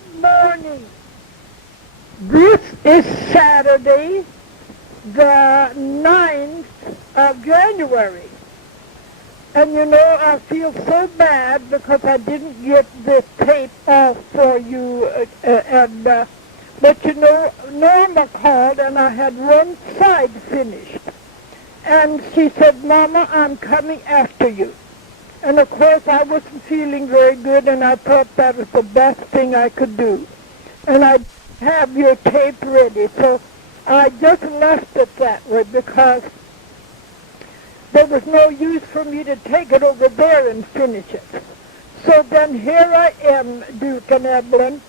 Good morning. This is Saturday, the 9th of January. And you know, I feel so bad because I didn't get this tape off for you. But you know, Norma called and I had one side finished. And she said, Mama, I'm coming after you. And of course, I wasn't feeling very good, and I thought that was the best thing I could do. And I have your tape ready, so I just left it that way because there was no use for me to take it over there and finish it. So then here I am, Duke and Evelyn.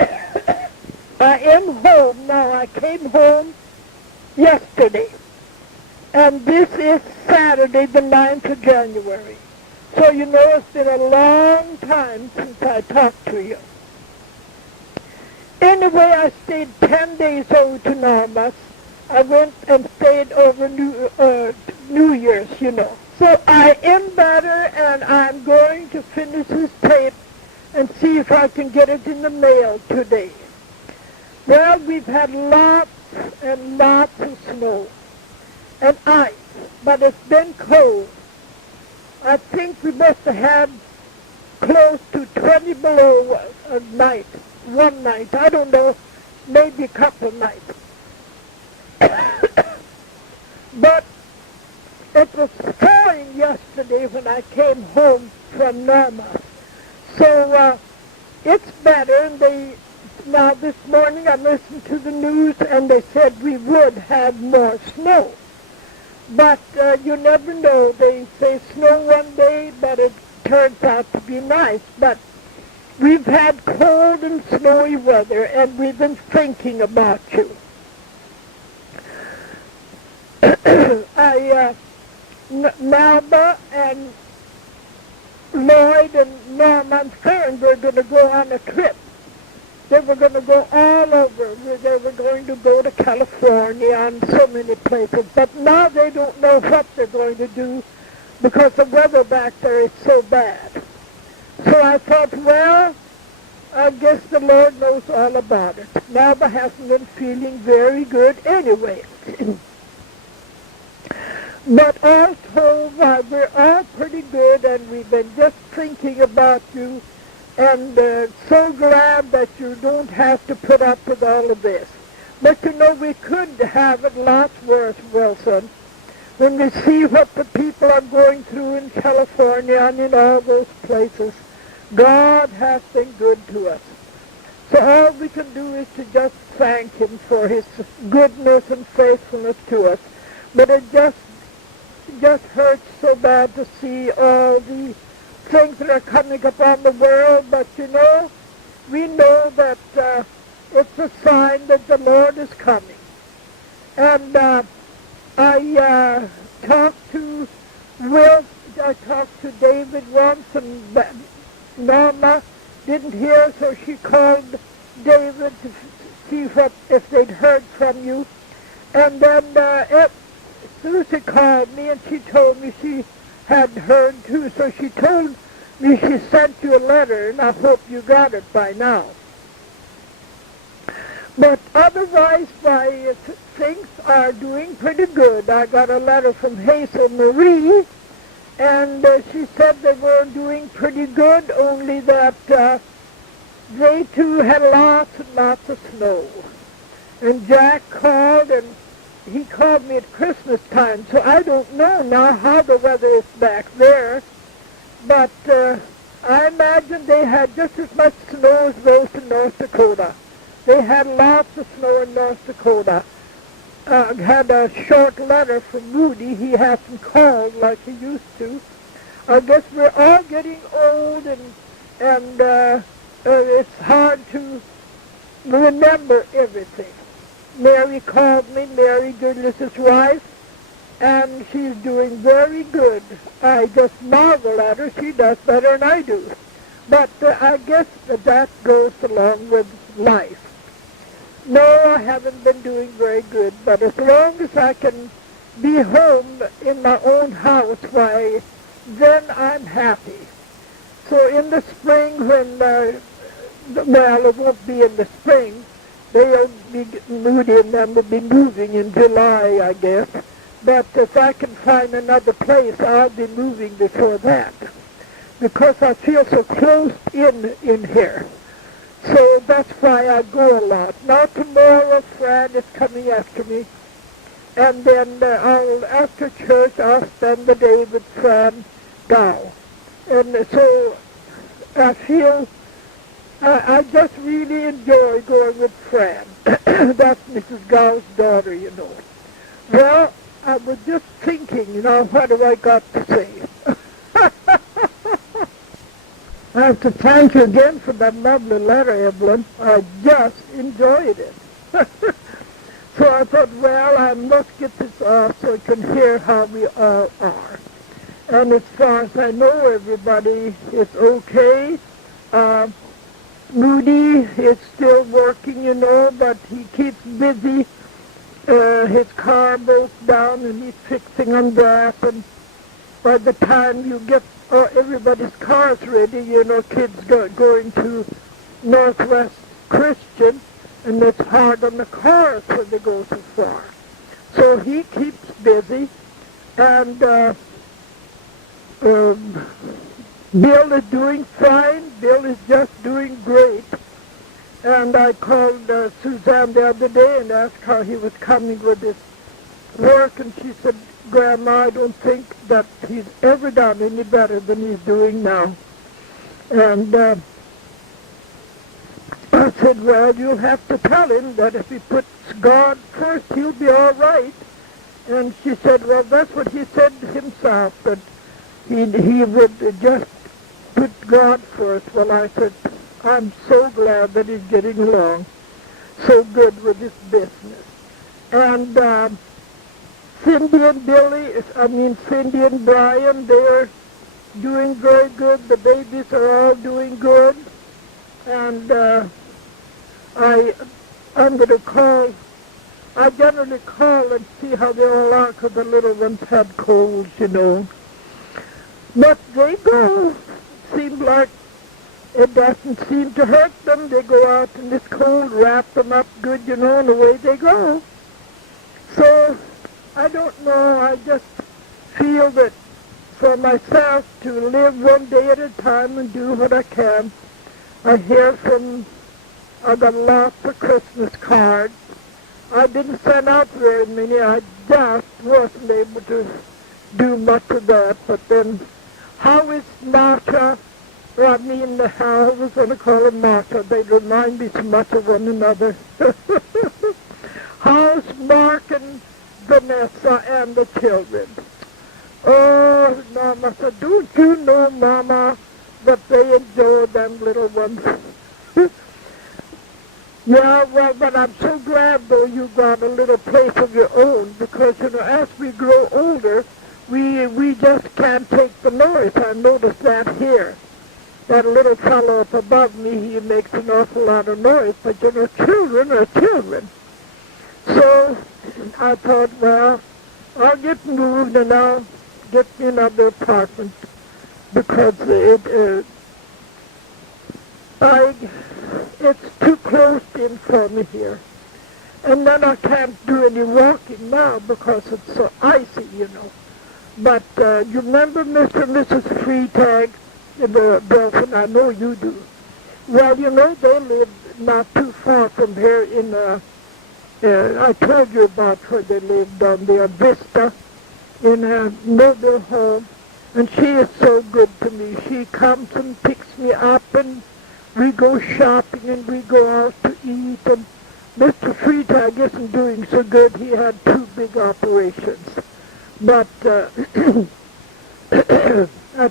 I am home now. I came home yesterday. And this is Saturday, the 9th of January. So you know it's been a long time since I talked to you. Anyway, I stayed 10 days over to Norma's. I went and stayed over New Year's, you know. So I am better, and I'm going to finish this tape and see if I can get it in the mail today. Well, we've had lots and lots of snow and ice, but it's been cold. I think we must have had close to 20 below a night, one night. I don't know, maybe a couple of nights. But it was pouring yesterday when I came home from Norma. So it's better. And now this morning I listened to the news and they said we would have more snow. But you never know. They say snow one day, but it turns out to be nice. But we've had cold and snowy weather, and we've been thinking about you. Melba and Lloyd and Norma and Fern were going to go on a trip. They were going to go all over. They were going to go to California and so many places. But now they don't know what they're going to do because the weather back there is so bad. So I thought, well, I guess the Lord knows all about it. Melba hasn't been feeling very good anyway. But all told, we're all pretty good, and we've been just thinking about you. And so glad that you don't have to put up with all of this. But you know, we could have it lots worse, Wilson. When we see what the people are going through in California and in all those places, God has been good to us. So all we can do is to just thank Him for His goodness and faithfulness to us. But it just hurts so bad to see all the things that are coming upon the world, but you know, we know that it's a sign that the Lord is coming. And I talked to David once, and Norma didn't hear, so she called David to see if they'd heard from you. And then Susie called me, and she told me she had heard too, so she told me she sent you a letter, and I hope you got it by now. But otherwise, things are doing pretty good. I got a letter from Hazel Marie, and she said they were doing pretty good, only that they too had lots and lots of snow. And Jack called, and he called me at Christmas time, so I don't know now how the weather is back there. But I imagine they had just as much snow as those in North Dakota. They had lots of snow in North Dakota. Had a short letter from Rudy. He hasn't called like he used to. I guess we're all getting old, and it's hard to remember everything. Mary called me, Mary Goodness's wife, and she's doing very good. I just marvel at her. She does better than I do. But I guess that goes along with life. No, I haven't been doing very good, but as long as I can be home in my own house, why, then I'm happy. So in the spring when well, it won't be in the spring. They'll be, Moody and them will be moving in July, I guess. But if I can find another place, I'll be moving before that, because I feel so close in here. So that's why I go a lot. Now tomorrow, Fran is coming after me, and then after church, I'll spend the day with Fran Dow. And so I feel I just really enjoy going with Fran. That's Mrs. Gow's daughter, you know. Well, I was just thinking, what have I got to say? I have to thank you again for that lovely letter, Evelyn. I just enjoyed it. So I thought, well, I must get this off so I can hear how we all are. And as far as I know, everybody is okay. Moody is still working, but he keeps busy. His car broke down and he's fixing on that. And by the time you get everybody's cars ready, kids going to Northwest Christian, and it's hard on the cars when they go too far. So he keeps busy, and Bill is doing fine. Bill is just doing great. And I called Suzanne the other day and asked how he was coming with his work, and she said, Grandma, I don't think that he's ever done any better than he's doing now. And I said, well, you'll have to tell him that if he puts God first, he'll be all right. And she said, well, that's what he said himself, that he would just put God first. Well, I said, I'm so glad that he's getting along so good with his business. And Cindy and Brian, they're doing very good. The babies are all doing good. And I'm going to call. I generally call and see how they all are, because the little ones had colds, But they go. Seems like it doesn't seem to hurt them. They go out in this cold, wrap them up good, and away they go. So, I don't know. I just feel that for myself to live one day at a time and do what I can. I got lots of Christmas cards. I didn't send out very many. I just wasn't able to do much of that. But then, how is Martha? I was going to call her Martha. They remind me so much of one another. How's Mark and Vanessa and the children? Oh, Mama said, don't you know, Mama, that they enjoy them little ones? Yeah, well, but I'm so glad, though, you got a little place of your own, because, as we grow older, we just can't take the noise. I noticed that here. That little fellow up above me, he makes an awful lot of noise, but, children are children. So I thought, well, I'll get moved and I'll get me another apartment, because it's too close in for me here. And then I can't do any walking now because it's so icy, But you remember Mr. and Mrs. Freetag, Belfin? I know you do. Well, they live not too far from here in, I told you about where they lived down there, Vista, in a mobile home. And she is so good to me. She comes and picks me up, and we go shopping, and we go out to eat. And Mr. Freetag isn't doing so good. He had 2 big operations. But I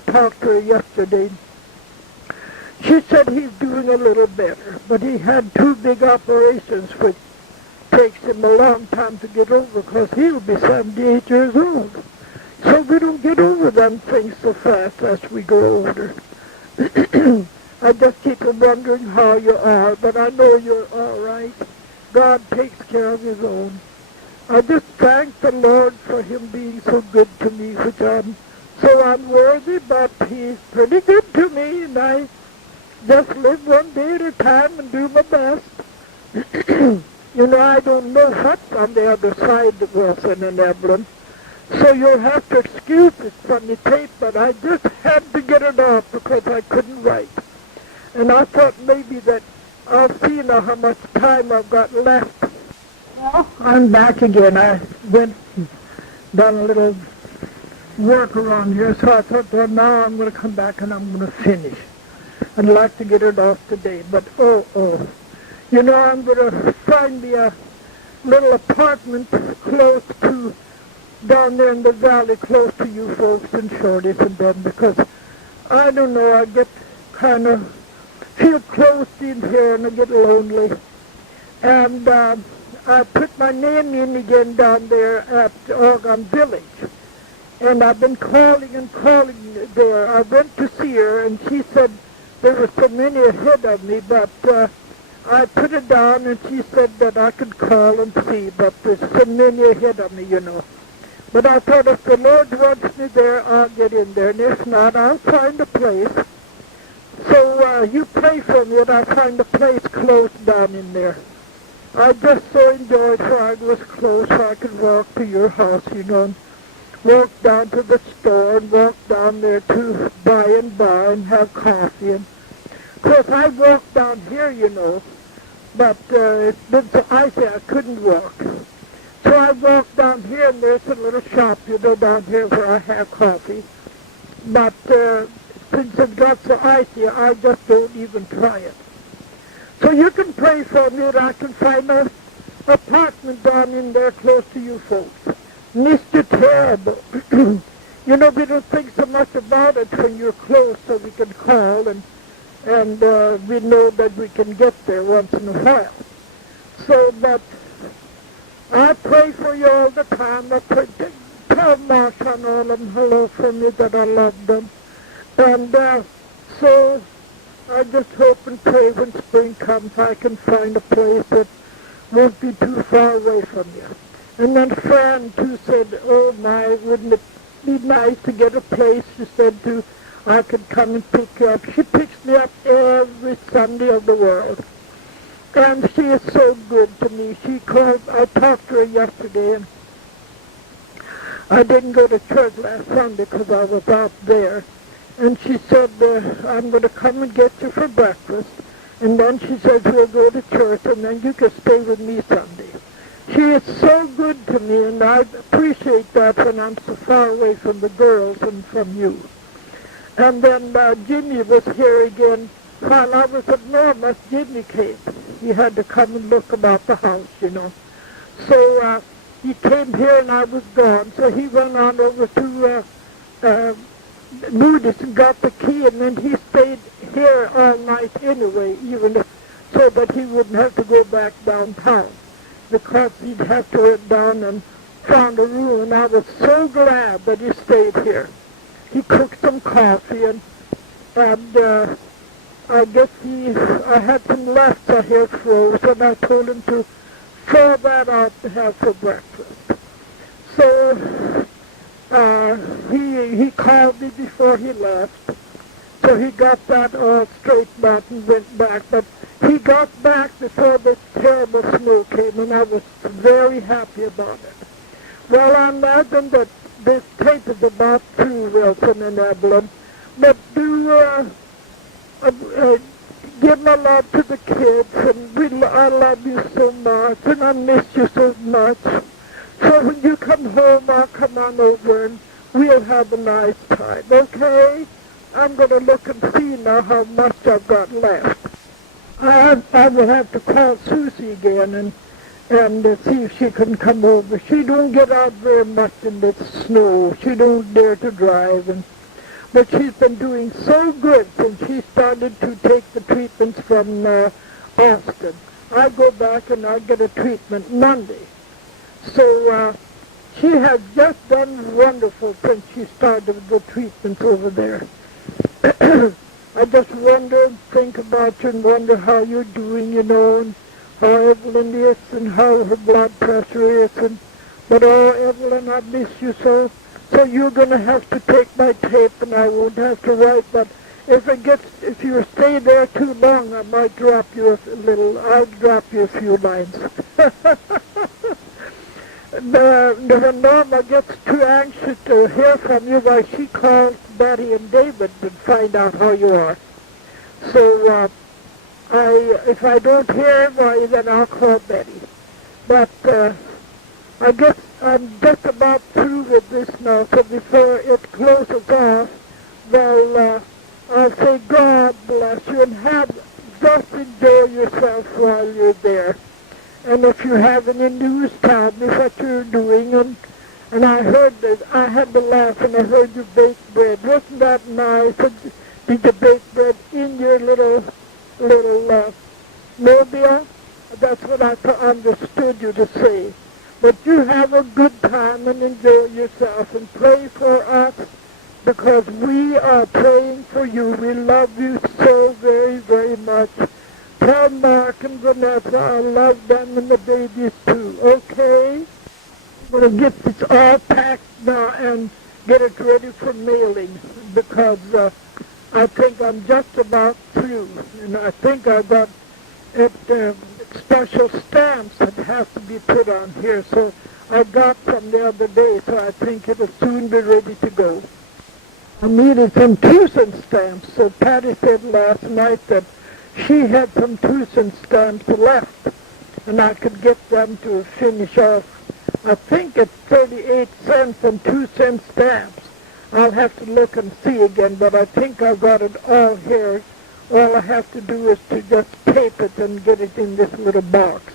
talked to her yesterday. She said he's doing a little better, but he had 2 big operations, which takes him a long time to get over, because he'll be 78 years old. So we don't get over them things so fast as we grow older. I just keep wondering how you are, but I know you're all right. God takes care of his own. I just thank the Lord for him being so good to me, which I'm so unworthy, but he's pretty good to me, and I just live one day at a time and do my best. You know, I don't know what's on the other side, Wilson and Evelyn. So you'll have to excuse it from the tape, but I just had to get it off because I couldn't write. And I thought maybe that I'll see now how much time I've got left. Well, I'm back again. I went and done a little work around here, so I thought, well, now I'm going to come back and I'm going to finish. I'd like to get it off today, but you know, I'm going to find me a little apartment close to, down there in the valley, close to you folks and Shorty's and them, because I don't know, I get kind of, feel closed in here and I get lonely. And I put my name in again down there at Oregon Village. And I've been calling and calling there. I went to see her and she said there were so many ahead of me, but I put it down and she said that I could call and see, but there's so many ahead of me, you know. But I thought if the Lord wants me there, I'll get in there, and if not, I'll find a place. So you pray for me that I find a place close down in there. I just so enjoyed how I was close, so I could walk to your house, you know, and walk down to the store and walk down there to buy and have coffee. And of course, I walked down here, you know, but it's been so icy I couldn't walk. So I walked down here, and there's a little shop, you know, down here where I have coffee. But since it got so icy, I just don't even try it. So you can pray for me that I can find an apartment down in there close to you folks. Mr. Terrible. You know, we don't think so much about it when you're close, so we can call, and we know that we can get there once in a while. So, but I pray for you all the time. I pray, tell Marsha and all of them hello for me, that I love them. And so I just hope and pray when spring comes I can find a place that won't be too far away from you. And then Fran, too, said, oh my, wouldn't it be nice to get a place, she said, I could come and pick you up. She picks me up every Sunday of the world. And she is so good to me. She called, I talked to her yesterday, and I didn't go to church last Sunday because I was out there. And she said, I'm going to come and get you for breakfast. And then she says, we'll go to church, and then you can stay with me Sunday. She is so good to me, and I appreciate that when I'm so far away from the girls and from you. And then Jimmy was here again. While I was at Normus, Jimmy came. He had to come and look about the house, you know. So he came here and I was gone. So he went on over to Moody's and got the key, and then he stayed here all night anyway, even if, so that he wouldn't have to go back downtown, because he'd have to went down and found a room, and I was so glad that he stayed here. He cooked some coffee, and I guess I had some left I had froze, and I told him to throw that out to have for breakfast. So he called me before he left, so he got that all straightened out and went back. But he got back before this terrible snow came, and I was very happy about it. Well, I imagine that this tape is about through, Wilson and Evelyn, but do give my love to the kids, and I love you so much, and I miss you so much. So when you come home, I'll come on over, and we'll have a nice time, okay? I'm going to look and see now how much I've got left. I will have to call Susie again and see if she can come over. She don't get out very much in the snow. She don't dare to drive, but she's been doing so good since she started to take the treatments from Austin. I go back and I get a treatment Monday. So she has just done wonderful since she started the treatments over there. I just wonder and think about you and wonder how you're doing, you know, and how Evelyn is and how her blood pressure is. But Evelyn, I miss you so. So you're going to have to take my tape, and I won't have to write. But if you stay there too long, I might drop you I'll drop you a few lines. When Norma gets too anxious to hear from you, why she calls Betty and David to find out how you are. So if I don't hear, why then I'll call Betty. But I guess I'm just about through with this now. So before it closes off, well, I'll say God bless you and just enjoy yourself while you're there. And if you have any news, tell me what you're doing. And I heard that, I had to laugh when I heard you bake bread. Wasn't that nice? Did you bake bread in your little mobile? That's what I understood you to say. But you have a good time and enjoy yourself and pray for us because we are praying for you. We love you so very, very much. Tell Mark and Vanessa I love them and the babies too, okay? I'm going to get this all packed now and get it ready for mailing because I think I'm just about through. And I think I got special stamps that have to be put on here. So I got some the other day, so I think it'll soon be ready to go. I needed some Tucson stamps, so Patty said last night that she had some Tucson stamps left, and I could get them to finish off. I think it's 38 cents and 2-cent stamps. I'll have to look and see again, but I think I got it all here. All I have to do is to just tape it and get it in this little box.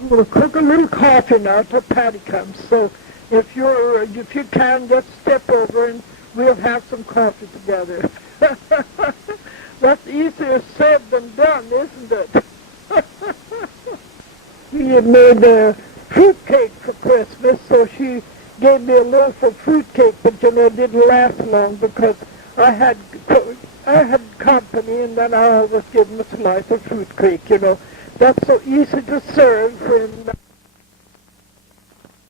I'm going to cook a little coffee now till Patty comes. So if you can, just step over and we'll have some coffee together. That's easier said than done, isn't it? We had made a fruit cake for Christmas, so she gave me a loaf of fruit cake, but it didn't last long because I had company, and then I always give them a slice of fruit cake. That's so easy to serve when